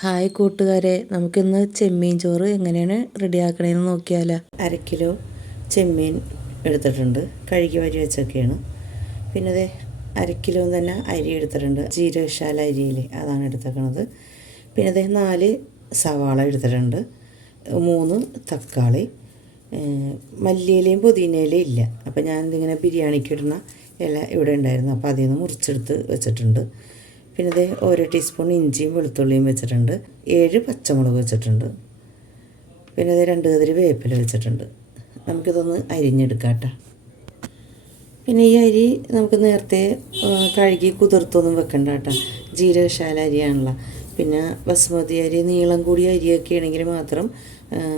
Hi കൂട്ടുകാരെ, നമുക്കിന്ന് ചെമ്മീൻ ചോറ് എങ്ങനെയാണ് റെഡിയാക്കണേന്ന് നോക്കിയാലോ. 1/2 കിലോ ചെമ്മീൻ എടുത്തിട്ടുണ്ട്, കഴുകി വരി വെച്ചൊക്കെയാണ്. പിന്നെ അത് 1/2 കിലോ തന്നെ അരി എടുത്തിട്ടുണ്ട്, ജീരകശാല അരിയിൽ അതാണ് എടുത്തേക്കണത്. പിന്നെ അത് 4 സവാള എടുത്തിട്ടുണ്ട്, 3 തക്കാളി, മല്ലിയിലയും പുതിനയിലയും ഇല്ല. അപ്പോൾ ഞാൻ ഇതിങ്ങനെ ബിരിയാണിക്ക് ഇടുന്ന ഇല ഇവിടെ ഉണ്ടായിരുന്നു, അപ്പോൾ അതിൽ നിന്ന് മുറിച്ചെടുത്ത് വെച്ചിട്ടുണ്ട്. പിന്നെ ഇത് 1 ടീസ്പൂൺ ഇഞ്ചിയും വെളുത്തുള്ളിയും വെച്ചിട്ടുണ്ട്, 7 പച്ചമുളക് വെച്ചിട്ടുണ്ട്. പിന്നെ ഇത് 2 കതിരി വേപ്പില വെച്ചിട്ടുണ്ട്. നമുക്കിതൊന്ന് അരിഞ്ഞെടുക്കാം കേട്ടോ. പിന്നെ ഈ അരി നമുക്ക് നേരത്തെ കഴുകി കുതിർത്തൊന്നും വെക്കണ്ട കേട്ടോ, ജീരകശാല അരിയാണല്ലോ. പിന്നെ ബസ്മതി അരി, നീളം കൂടിയ അരിയൊക്കെ ആണെങ്കിൽ മാത്രം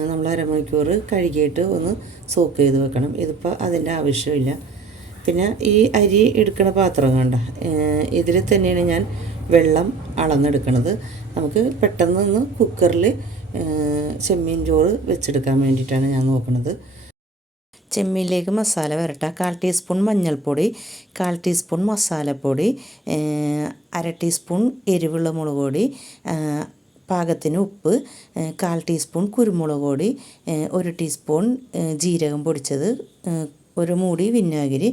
നമ്മൾ അരമണിക്കൂർ കഴുകിയിട്ട് ഒന്ന് സോക്ക് ചെയ്ത് വെക്കണം. ഇതിപ്പോൾ അതിൻ്റെ ആവശ്യമില്ല. പിന്നെ ഈ അരി എടുക്കുന്ന പാത്രം കണ്ട, ഇതിൽ തന്നെയാണ് ഞാൻ വെള്ളം അളന്നെടുക്കുന്നത്. നമുക്ക് പെട്ടെന്നൊന്ന് കുക്കറിൽ ചെമ്മീൻ ചോറ് വെച്ചെടുക്കാൻ വേണ്ടിയിട്ടാണ് ഞാൻ നോക്കുന്നത്. ചെമ്മീനിലേക്ക് മസാല വരട്ടെ. 1/4 ടീസ്പൂൺ മഞ്ഞൾപ്പൊടി, 1/4 ടീസ്പൂൺ മസാലപ്പൊടി, 1/2 ടീസ്പൂൺ എരിവുള്ള മുളക് പൊടി, പാകത്തിന് ഉപ്പ്, 1/4 ടീസ്പൂൺ കുരുമുളക് പൊടി, 1 ടീസ്പൂൺ ജീരകം പൊടിച്ചത്, 1 മൂടി വിനാഗിരി.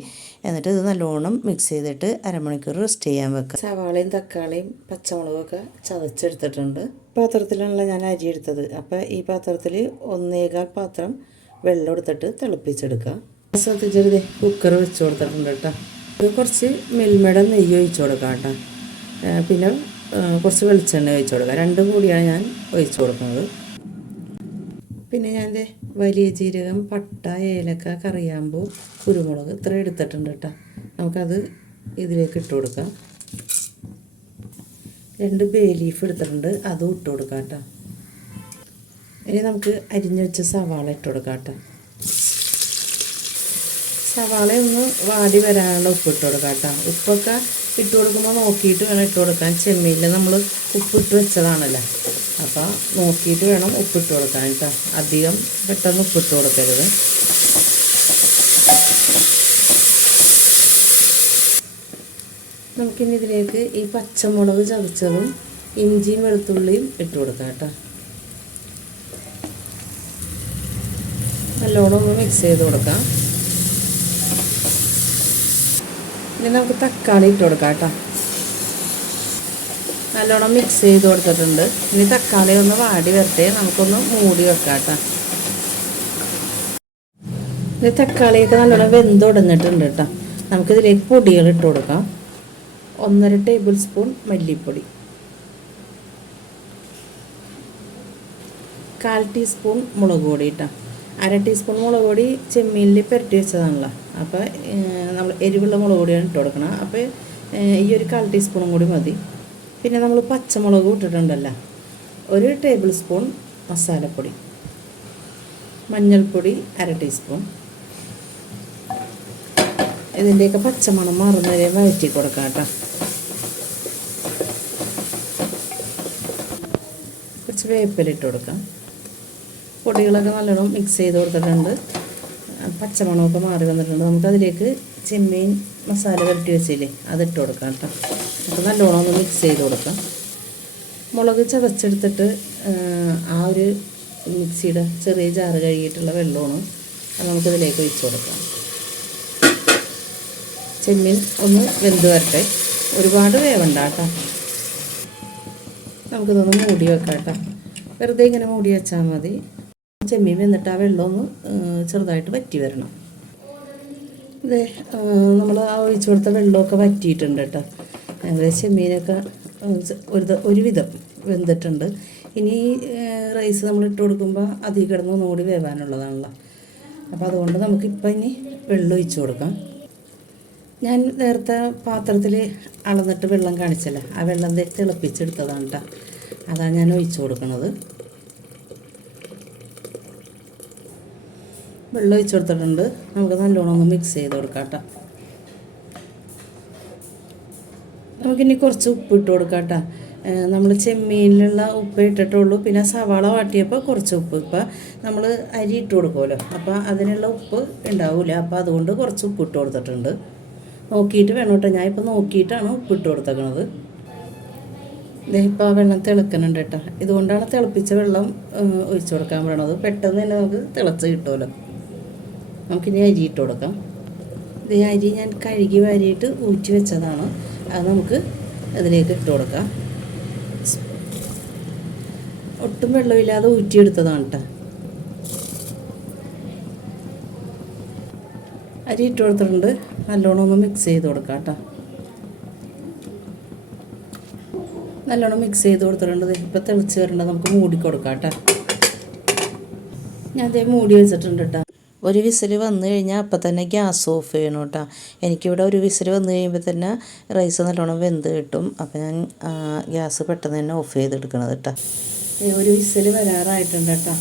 എന്നിട്ട് ഇത് നല്ലോണം മിക്സ് ചെയ്തിട്ട് അരമണിക്കൂർ റെസ്റ്റ് ചെയ്യാൻ വെക്കുക. സവാളയും തക്കാളിയും പച്ചമുളകൊക്കെ ചതച്ചെടുത്തിട്ടുണ്ട്. പാത്രത്തിലാണല്ലോ ഞാൻ അരി എടുത്തത്. അപ്പോൾ ഈ പാത്രത്തിൽ 1.25 പാത്രം വെള്ളം എടുത്തിട്ട് തിളപ്പിച്ചെടുക്കുക. ശ്രദ്ധിച്ചെടുത്തേ, കുക്കർ വെച്ച് കൊടുത്തിട്ടുണ്ട് കേട്ടോ. ഇത് കുറച്ച് മിൽമയുടെ നെയ്യ് ഒഴിച്ചു കൊടുക്കാം കേട്ടോ. പിന്നെ കുറച്ച് വെളിച്ചെണ്ണ ഒഴിച്ചു കൊടുക്കുക. 2 കൂടിയാണ് ഞാൻ ഒഴിച്ചു കൊടുക്കുന്നത്. പിന്നെ ഞാൻ വലിയ ജീരകം, പട്ട, ഏലക്ക, കറിയാമ്പൂ, കുരുമുളക് ഇത്ര എടുത്തിട്ടുണ്ട് കേട്ടോ. നമുക്കത് ഇതിലേക്ക് ഇട്ട് കൊടുക്കാം. 2 ബേ ലീഫ് എടുത്തിട്ടുണ്ട്, അതും ഇട്ട് കൊടുക്കാം കേട്ടോ. ഇനി നമുക്ക് അരിഞ്ഞു വെച്ച സവാള ഇട്ട് കൊടുക്കാം കേട്ടോ. സവാള ഒന്ന് വാടി വരാനുള്ള ഉപ്പ് ഇട്ട് കൊടുക്കാം കേട്ടോ. ഉപ്പൊക്കെ ഇട്ട് കൊടുക്കുമ്പോൾ നോക്കിയിട്ട് വേണം ഇട്ട് കൊടുക്കാൻ. ചെമ്മീനിൽ നമ്മൾ ഉപ്പിട്ട് വെച്ചതാണല്ലോ, അപ്പോൾ നോക്കിയിട്ട് വേണം ഉപ്പിട്ട് കൊടുക്കാൻ കേട്ടോ. അധികം പെട്ടെന്ന് ഉപ്പിട്ട് കൊടുക്കരുത്. നമുക്കിനി ഇതിലേക്ക് ഈ പച്ചമുളക് ചതച്ചതും ഇഞ്ചിയും വെളുത്തുള്ളിയും ഇട്ട് കൊടുക്കാം കേട്ടോ. നല്ലോണം ഒന്ന് മിക്സ് ചെയ്ത് കൊടുക്കാം. ഇനി നമുക്ക് തക്കാളി ഇട്ട് കൊടുക്കാം കേട്ടോ. നല്ലോണം മിക്സ് ചെയ്ത് കൊടുത്തിട്ടുണ്ട്. ഇനി തക്കാളി ഒന്ന് വാടി വരട്ടെ, നമുക്കൊന്ന് മൂടി വെക്കാം കേട്ടോ. ഇത് തക്കാളിയൊക്കെ നല്ലോണം വെന്തുടഞ്ഞിട്ടുണ്ട് കേട്ടോ. നമുക്കിതിലേക്ക് പൊടികൾ ഇട്ട് കൊടുക്കാം. 1.5 ടേബിൾ സ്പൂൺ മല്ലിപ്പൊടി, 1/4 ടീസ്പൂൺ മുളക് പൊടി കേട്ടോ. 1/2 ടീസ്പൂൺ മുളക് പൊടി ചെമ്മീനിൽ പുരട്ടി വെച്ചതാണല്ലോ, അപ്പോൾ നമ്മൾ എരിവുള്ള മുളക് പൊടിയാണ് ഇട്ട് കൊടുക്കണം. അപ്പോൾ ഈ ഒരു 1/4 ടീസ്പൂണും കൂടി മതി. പിന്നെ നമ്മൾ പച്ചമുളക് ഇട്ടിട്ടുണ്ടല്ലോ, 1 ടേബിൾ സ്പൂൺ മസാലപ്പൊടി, മഞ്ഞൾപ്പൊടി 1/2 ടീസ്പൂൺ. ഇതിൻ്റെയൊക്കെ പച്ചമണം മാറുന്നവരെ വഴറ്റി കൊടുക്കാം കേട്ടോ. കുറച്ച് വേപ്പില ഇട്ട് കൊടുക്കാം. പൊടികളൊക്കെ നല്ലോണം മിക്സ് ചെയ്ത് കൊടുത്തിട്ടുണ്ട്. പച്ചമണമൊക്കെ മാറി വന്നിട്ടുണ്ട്. നമുക്കതിലേക്ക് ചെമ്മീൻ മസാല പുരട്ടി വെച്ചില്ലേ, അതിട്ട് കൊടുക്കാം കേട്ടോ. അപ്പോൾ നല്ലോണം ഒന്ന് മിക്സ് ചെയ്ത് കൊടുക്കാം. മുളക് ചതച്ചെടുത്തിട്ട് ആ ഒരു മിക്സിയുടെ ചെറിയ ജാറ് കഴുകിയിട്ടുള്ള വെള്ളമാണ്, അത് നമുക്കിതിലേക്ക് ഒഴിച്ച് കൊടുക്കാം. ചെമ്മീൻ ഒന്ന് വെന്ത് വരട്ടെ, ഒരുപാട് വേവണ്ട കേട്ടോ. നമുക്കിതൊന്ന് മൂടി വെക്കാം കേട്ടോ. വെറുതെ ഇങ്ങനെ മൂടി വെച്ചാൽ മതി. ചെമ്മീൻ വെന്നിട്ട് ആ വെള്ളം ഒന്ന് ചെറുതായിട്ട് വറ്റി വരണം. ഇതേ നമ്മൾ ആ ഒഴിച്ചു കൊടുത്ത വെള്ളമൊക്കെ വറ്റിയിട്ടുണ്ട് കേട്ടോ. ചെമ്മീനൊക്കെ ഒരുവിധം വെന്തിട്ടുണ്ട്. ഇനി റൈസ് നമ്മൾ ഇട്ട് കൊടുക്കുമ്പോൾ അധികം കിടന്ന് ഒന്നുകൂടി വേവാനുള്ളതാണല്ലോ. അപ്പോൾ അതുകൊണ്ട് നമുക്കിപ്പോൾ ഇനി വെള്ളം ഒഴിച്ചു കൊടുക്കാം. ഞാൻ നേരത്തെ പാത്രത്തിൽ അളന്നിട്ട് വെള്ളം കാണിച്ചല്ലോ, ആ വെള്ളം തിളപ്പിച്ചെടുത്തതാണ് കേട്ടോ. അതാണ് ഞാൻ ഒഴിച്ചു കൊടുക്കുന്നത്. വെള്ളം ഒഴിച്ച് കൊടുത്തിട്ടുണ്ട്. നമുക്ക് നല്ലോണം ഒന്ന് മിക്സ് ചെയ്ത് കൊടുക്കാം കേട്ടോ. നമുക്കിനി കുറച്ച് ഉപ്പ് ഇട്ട് കൊടുക്കാം കേട്ടോ. നമ്മൾ ചെമ്മീനിലുള്ള ഉപ്പ് ഇട്ടിട്ടുള്ളൂ. പിന്നെ സവാള വാട്ടിയപ്പോൾ കുറച്ച് ഉപ്പ്, ഇപ്പോൾ നമ്മൾ അരി ഇട്ട് കൊടുക്കുമല്ലോ, അപ്പോൾ അതിനുള്ള ഉപ്പ് ഉണ്ടാവില്ല. അപ്പോൾ അതുകൊണ്ട് കുറച്ച് ഉപ്പ് ഇട്ട് കൊടുത്തിട്ടുണ്ട്. നോക്കിയിട്ട് വേണം കേട്ടോ. ഞാൻ ഇപ്പോൾ നോക്കിയിട്ടാണ് ഉപ്പ് ഇട്ട് കൊടുത്തേക്കണത്. ഇത് ഇപ്പോൾ വെള്ളം തിളക്കുന്നുണ്ട് കേട്ടോ. ഇതുകൊണ്ടാണ് തിളപ്പിച്ച വെള്ളം ഒഴിച്ചു കൊടുക്കാൻ പറയണത്. പെട്ടെന്ന് തന്നെ നമുക്ക് തിളച്ച് കിട്ടുമല്ലോ. നമുക്കിനി അരി ഇട്ട് കൊടുക്കാം. ഇത് അരി ഞാൻ കഴുകി വാരിയിട്ട് ഊറ്റി വെച്ചതാണ്. അത് നമുക്ക് അതിലേക്ക് ഇട്ട് കൊടുക്കാം. ഒട്ടും വെള്ളമില്ലാതെ ഊറ്റിയെടുത്തതാണ് കേട്ടോ. അരി ഇട്ട് കൊടുത്തിട്ടുണ്ട്. നല്ലോണം ഒന്ന് മിക്സ് ചെയ്ത് കൊടുക്കാം കേട്ടോ. നല്ലോണം മിക്സ് ചെയ്ത് കൊടുത്തിട്ടുണ്ട്. ഇപ്പോൾ തിളച്ച് വരേണ്ടത് നമുക്ക് മൂടി കൊടുക്കാം കേട്ടോ. ഞാൻ അതേ മൂടി വെച്ചിട്ടുണ്ട് കേട്ടോ. ഒരു വിസിൽ വന്നു കഴിഞ്ഞാൽ അപ്പം തന്നെ ഗ്യാസ് ഓഫ് ചെയ്യണം കേട്ടോ. എനിക്കിവിടെ ഒരു വിസിൽ വന്നു കഴിയുമ്പോൾ തന്നെ റൈസ് നല്ലോണം വെന്ത് കിട്ടും. അപ്പം ഞാൻ ഗ്യാസ് പെട്ടെന്ന് തന്നെ ഓഫ് ചെയ്തെടുക്കണത് കേട്ടോ. ഒരു വിസിൽ വരാറായിട്ടുണ്ട് കേട്ടോ.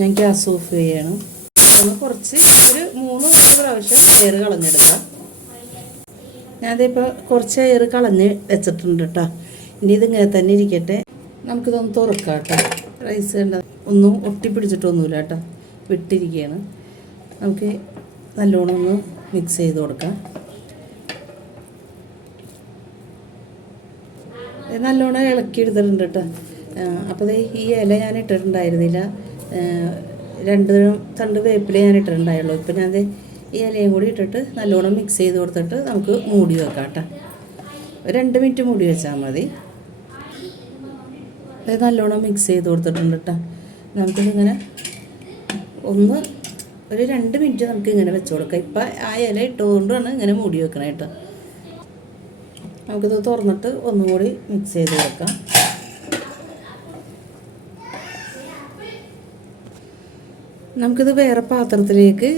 ഞാൻ ഗ്യാസ് ഓഫ് ചെയ്യണം. ഒന്ന് കുറച്ച് ഒരു 3 പ്രാവശ്യം എയർ കളഞ്ഞെടുക്കാം. ഞാനതിപ്പോൾ കുറച്ച് എയർ കളഞ്ഞ് വെച്ചിട്ടുണ്ട് കേട്ടോ. ഇനി ഇതിങ്ങനെ തന്നെ ഇരിക്കട്ടെ. നമുക്കിതൊന്ന് തുറക്കാം കേട്ടോ. റൈസ് കണ്ട ഒന്നും ഒട്ടിപ്പിടിച്ചിട്ടൊന്നുമില്ല കേട്ടോ, വിട്ടിരിക്കുകയാണ്. നമുക്ക് നല്ലോണം ഒന്ന് മിക്സ് ചെയ്ത് കൊടുക്കാം. നല്ലോണം ഇളക്കി എടുത്തിട്ടുണ്ട് കേട്ടോ. അപ്പോൾ ഈ ഇല ഞാൻ ഇട്ടിട്ടുണ്ടായിരുന്നില്ല. 2 തണ്ട് വേപ്പില ഞാൻ ഇട്ടിട്ടുണ്ടായുള്ളൂ. ഇപ്പം ഞാൻ ഈ ഇലയും കൂടി ഇട്ടിട്ട് നല്ലോണം മിക്സ് ചെയ്ത് കൊടുത്തിട്ട് നമുക്ക് മൂടി വെക്കാം കേട്ടോ. 2 മിനിറ്റ് മൂടി വെച്ചാൽ മതി. അത് നല്ലോണം മിക്സ് ചെയ്ത് കൊടുത്തിട്ടുണ്ട് കേട്ടോ. നമുക്കിതിങ്ങനെ ഒരു 2 മിനിറ്റ് നമുക്കിങ്ങനെ വെച്ച് കൊടുക്കാം. ഇപ്പം ആ ഇല ഇട്ടുകൊണ്ടാണ് ഇങ്ങനെ മൂടി വെക്കണം കേട്ടോ. നമുക്കിത് തുറന്നിട്ട് ഒന്നും കൂടി മിക്സ് ചെയ്ത് കൊടുക്കാം. നമുക്കിത് വേറെ പാത്രത്തിലേക്ക്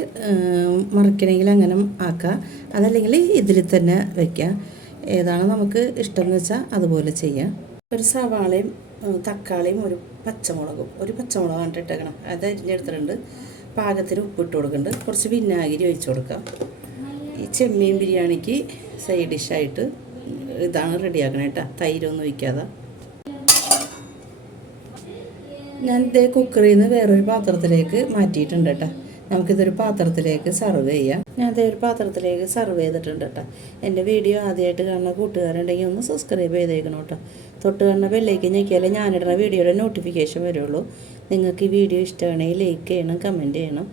മറിക്കണമെങ്കിൽ അങ്ങനെ ആക്കാം. അതല്ലെങ്കിൽ ഇതിൽ തന്നെ വയ്ക്കാം. ഏതാണ് നമുക്ക് ഇഷ്ടം എന്ന് വെച്ചാൽ അതുപോലെ ചെയ്യാം. ഒരു സവാളയും തക്കാളിയും ഒരു പച്ചമുളകാണ് ഇട്ടേക്കണം. അത് അരിഞ്ഞെടുത്തിട്ടുണ്ട്. പാകത്തിന് ഉപ്പിട്ട് കൊടുക്കുന്നുണ്ട്. കുറച്ച് വിനാഗിരി ഒഴിച്ച് കൊടുക്കാം. ഈ ചെമ്മീൻ ബിരിയാണിക്ക് സൈഡ് ഡിഷായിട്ട് ഇതാണ് റെഡിയാക്കണം കേട്ടോ. തൈരൊന്നും ഒഴിക്കാതെ. ഞാൻ ഇതേ കുക്കറിൽ നിന്ന് വേറൊരു പാത്രത്തിലേക്ക് മാറ്റിയിട്ടുണ്ട് കേട്ടോ. നമുക്കിതൊരു പാത്രത്തിലേക്ക് സർവ് ചെയ്യാം. ഞാൻ അതേ ഒരു പാത്രത്തിലേക്ക് സർവ് ചെയ്തിട്ടുണ്ട് കേട്ടോ. എൻ്റെ വീഡിയോ ആദ്യമായിട്ട് കാണുന്ന കൂട്ടുകാരുണ്ടെങ്കിൽ ഒന്ന് സബ്സ്ക്രൈബ് ചെയ്തേക്കണം കേട്ടോ. തൊട്ട് കാണുന്ന ബെല്ലേക്ക് ഞെക്കിയാലേ ഞാനിടുന്ന വീഡിയോയുടെ നോട്ടിഫിക്കേഷൻ വരുള്ളൂ. നിങ്ങൾക്ക് ഈ വീഡിയോ ഇഷ്ടമാണെങ്കിൽ ലൈക്ക് ചെയ്യണം, കമൻറ്റ് ചെയ്യണം.